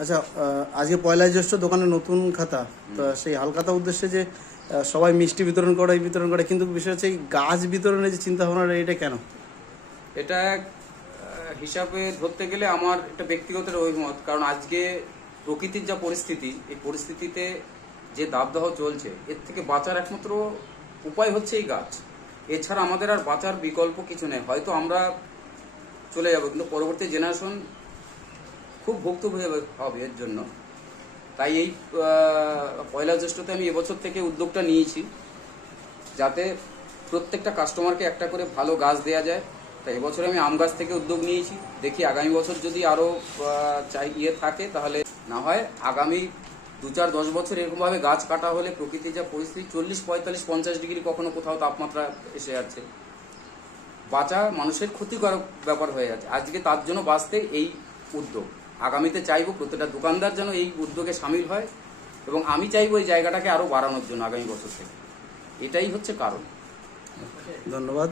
আচ্ছা, আজকে 1লা জ্যৈষ্ঠ দোকানে নতুন খাতা, তো সেই হালখাতা উদ্দেশ্যে যে সবাই মিষ্টি বিতরণ করে, কিন্তু বিষয় হচ্ছে এই গাছ বিতরণের যে চিন্তা ভাবনা, এটা কেন? এটা হিসাবে ধরতে গেলে আমার একটা ব্যক্তিগত অভিমত, কারণ আজকে প্রকৃতির যা পরিস্থিতি, এই পরিস্থিতিতে যে দাবদাহ চলছে, এর থেকে বাঁচার একমাত্র উপায় হচ্ছে এই গাছ। এছাড়া আমাদের আর বাঁচার বিকল্প কিছু নেই। হয়তো আমরা চলে যাব, কিন্তু পরবর্তী জেনারেশন খুব ভুক্তভোগী হবে এর জন্য। তাই এই 1লা জ্যৈষ্ঠতে আমি এবছর থেকে উদ্যোগটা নিয়েছি, যাতে প্রত্যেকটা কাস্টমারকে একটা করে ভালো গাছ দেওয়া যায়। তাই এবছর আমি আম গাছ থেকে উদ্যোগ নিয়েছি। দেখি আগামী বছর যদি আরও থাকে, তাহলে না হয় আগামী 2-4-10 বছর এরকমভাবে গাছ কাটা হলে প্রকৃতির যা পরিস্থিতি, 40-45-50 ডিগ্রি কখনো কোথাও তাপমাত্রা এসে যাচ্ছে, বাঁচা মানুষের ক্ষতিকারক ব্যাপার হয়ে যাচ্ছে। আজকে তার জন্য বাঁচতে এই উদ্যোগ। আগামীতে চাইবো প্রত্যেকটা দোকানদার যেন এই উদ্যোগে সামিল হয়, এবং আমি চাইবো এই জায়গাটাকে আরও বাড়ানোর জন্য আগামী বছর থেকে। এটাই হচ্ছে কারণ। ধন্যবাদ।